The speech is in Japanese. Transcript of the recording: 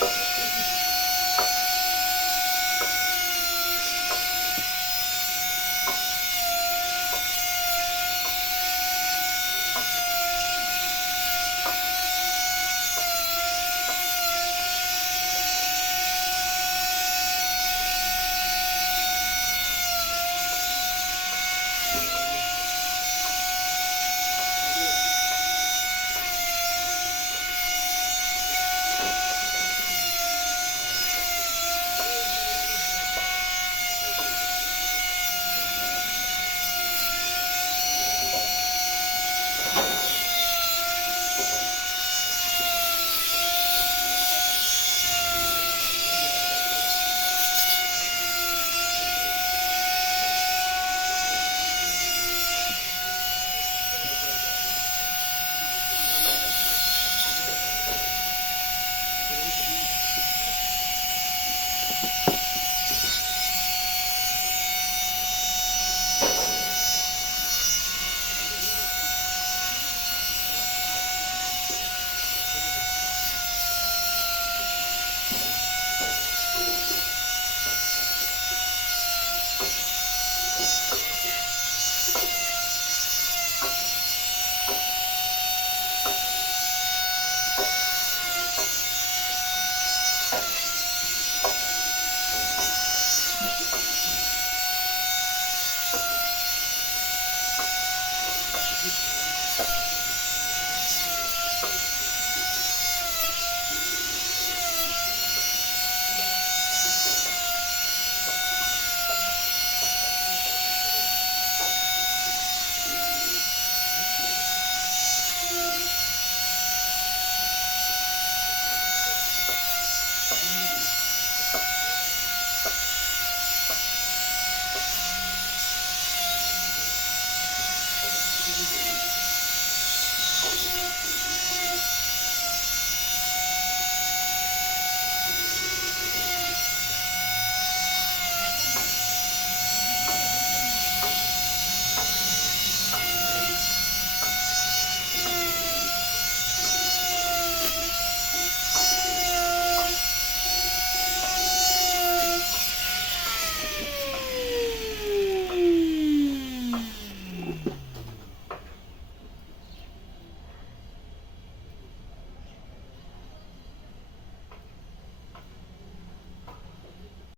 うん。